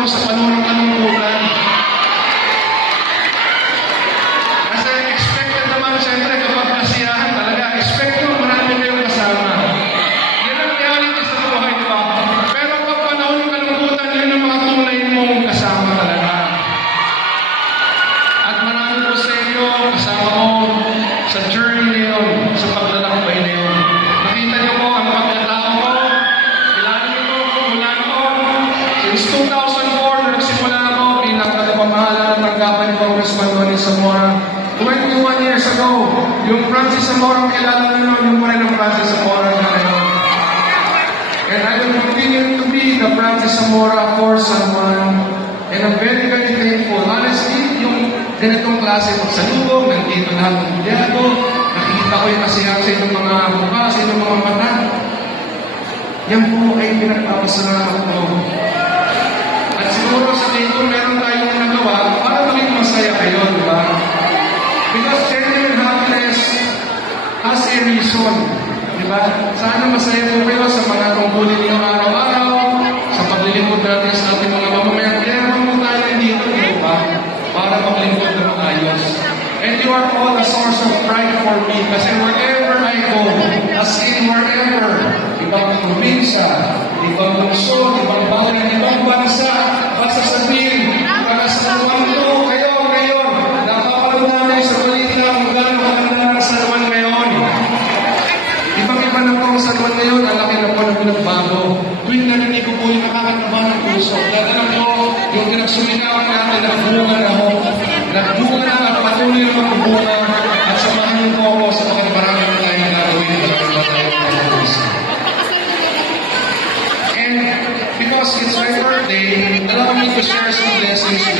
ako sa panahon ng kalungkutan. Kasi expected naman, siyempre, kapag kasiyahan talaga, expect nyo, marami kayong kasama. Yan ang reality sa buhay, di ba? Pero pag panahon ng kalungkutan, yun ang mga tunay mong kasama talaga. At marami po sa inyo, kasama mo sa journey na yun, sa paglalakbay na yun. Nakita niyo po ang pagkatao ko, kilala niyo po kung mula noon. Since 2004, nung nagsimula ako bilang katapamahala ng tanggapan ni Congressman Tony Zamora. 21 years ago, yung Francis Zamora ang kilala niyo noon, yung pa rin ang Francis Zamora na ngayon. And I will continue to be the Francis Zamora for someone. And I'm very, very thankful. Honestly, yung ganitong klase magsalubong, nandito lahat ng biyado, nakikita ko yung kasiyahan sa inyong mga mukha, sa inyong mga mata. Yan po ay pinagpapasalamat ko. At siguro sa dito, meron tayong nagawa para maging masaya kayo, di ba? Because genuine happiness has a reason, di ba? Sana masaya po kayo sa mga tungkulin niyo araw-araw, sa paglilingkod natin sa ating mga mamamayan. Kaya naman po tayo dito, di ba? Para maglingkod ng ayos. And you are all a source of pride for me kasi wherever I go, as in wherever, ibang probinsya, ibang lungsod, ibang bayan, ibang bansa, basta sabihin, para sa mundo, kayo, napapanood namin sa balita kung gano'ng maganda ng San Juan ngayon. Ibang-iba na po ang San Juan ngayon, ang laki na po na pinagbago. Tuwing narinig ko po yung nakakataba ng puso. Dahil po, yung pinagsuminawan natin, nagbunga na ho. Nagbunga na at patuloy na magbunga. At samahan niyo po ako sa mga marami na tayong gagawin. And because it's my birthday, allow me to share some blessings with